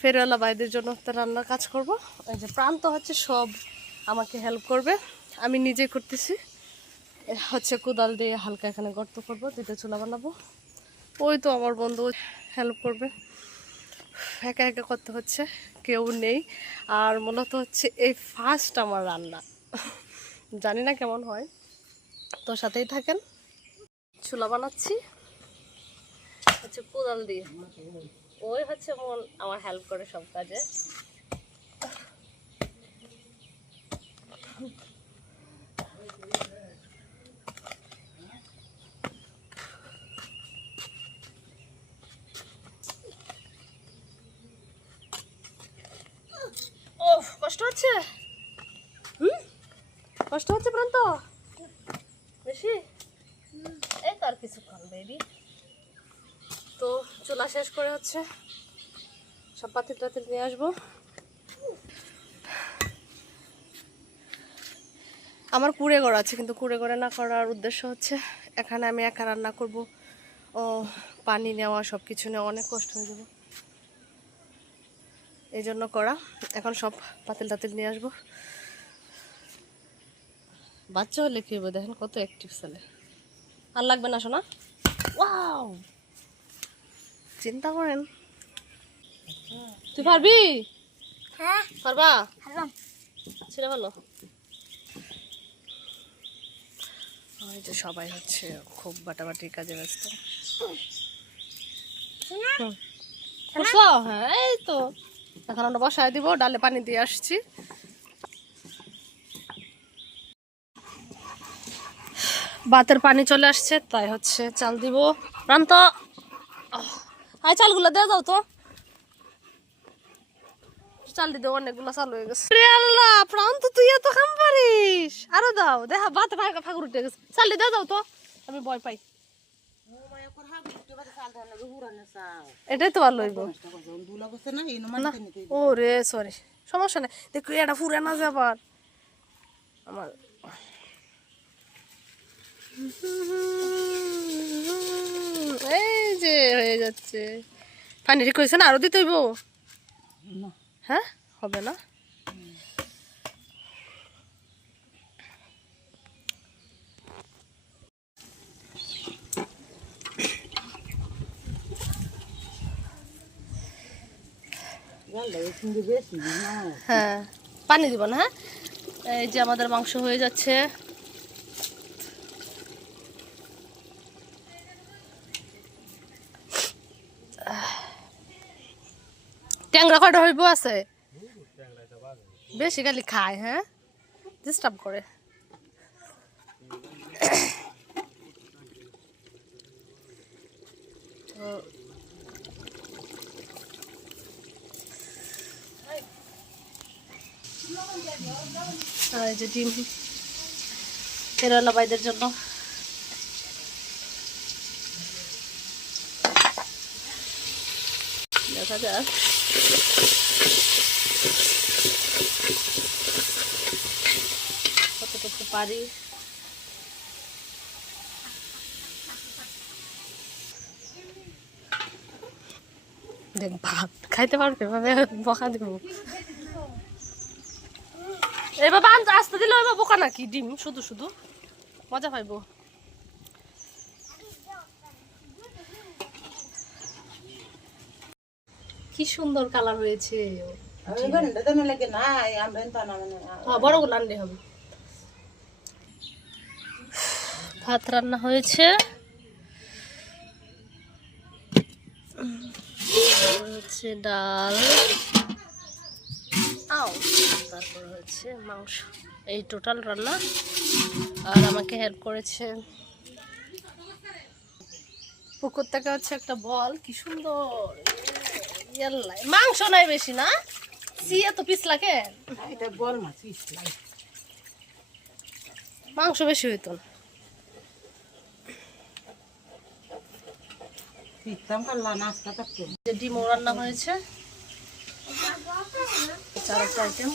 ফেরিওয়ালা ভাইদের জন্য তো রান্নার কাজ করব। এই যে প্রান্ত হচ্ছে সব আমাকে হেল্প করবে, আমি নিজে করতেছি। হচ্ছে কোদাল দিয়ে হালকা এখানে গর্ত করব, দুটো চুলা বানাবো। ওই তো আমার বন্ধু হেল্প করবে। একা একা করতে হচ্ছে, কেউ নেই। আর মূলত হচ্ছে এই ফার্স্ট আমার রান্না, জানি না কেমন হয়, তো সাথেই থাকেন। চুলা বানাচ্ছি হচ্ছে কোদাল দিয়ে। ওই হচ্ছে আমার হেল্প করে সব কাজে। ও কষ্ট হচ্ছে, কষ্ট হচ্ছে প্রান্ত বেশি। এই তো আর কিছুক্ষণ বেবি। তো চুলা শেষ করে হচ্ছে সব পাতিল টাতিল নিয়ে আসবো। আমার কুড়ে ঘর আছে, কিন্তু কুড়ে ঘরে না করার উদ্দেশ্য হচ্ছে এখানে আমি একা রান্না করব। ও পানি নেওয়া, সব কিছু নেওয়া অনেক কষ্ট হয়ে যাবে, এই জন্য করা। এখন সব পাতিল টাতিল নিয়ে আসবো। বাচ্চা হলে কি হবে, দেখেন কত অ্যাক্টিভ ছেলে। আর লাগবে না শোনা। ওয়াও, চিন্তা করেন। তুই পারবি? হ্যাঁ পারবা? পারলাম। ছেড়ে ভালো। ওই যে সবাই হচ্ছে খুব বাটাবাটির কাজে ব্যস্ত। বুঝছো? হ্যাঁ এই তো এখন আমরা বসায় দিব, ডালে পানি দিয়ে আসছি। ভাতের পানি চলে আসছে, তাই হচ্ছে চাল দিব। প্রান্ত হাই, চালগুলো দেওয়া যাও তো। চাল দিতে অনেকগুলো চাল হয়ে গেছে। আল্লাহ প্রান্ত, তুই এত কাম পারিস, আরো দাও। দেখা ভাত ফাঁকুর উঠে গেছে, চাল দিয়ে দাও তো, আমি ভয় পাই। এটাই তো ভালো হইব। ও রে সরি, সমস্যা নেই। দেখো এটা ফুরে না যাবার আমার। এই যে হয়ে যাচ্ছে। পানি ঠিক হয়েছে না, আরো দিতে হইব? হ্যাঁ হবে না। হ্যাঁ পানি দিব না। হ্যাঁ এই যে আমাদের মাংস হয়ে যাচ্ছে। ট্যাংরা কয়টা হইব আছে, বেশি খালি খায়। হ্যাঁ ডিস্টার্ব করে। আর এই যে ডিম ফেরিওয়ালা ভাইদের জন্য। দেখা যাক কতটুকু পারি। দেখ ভাত খাইতে পারবে, ভাবে বকা দিব। এই বাবা আসতে দিলে ওই বোকা নাকি, ডিম শুধু শুধু মজা পাইবো। কি সুন্দর কালার হয়েছে। বড় গুলো আনলে হবে। ভাত রান্না হয়েছে, হচ্ছে ডাল, তারপর হচ্ছে মাংস। এই টোটাল রান্না। আর আমাকে হেল্প করেছে পুকুর থেকে হচ্ছে একটা বল। কি সুন্দর মাংস নাই বেশি না, সিয়ে তো পিস লাগে। মাংস বেশি হইতো না। ডিমও রান্না হয়েছে, চার একটা আইটেম।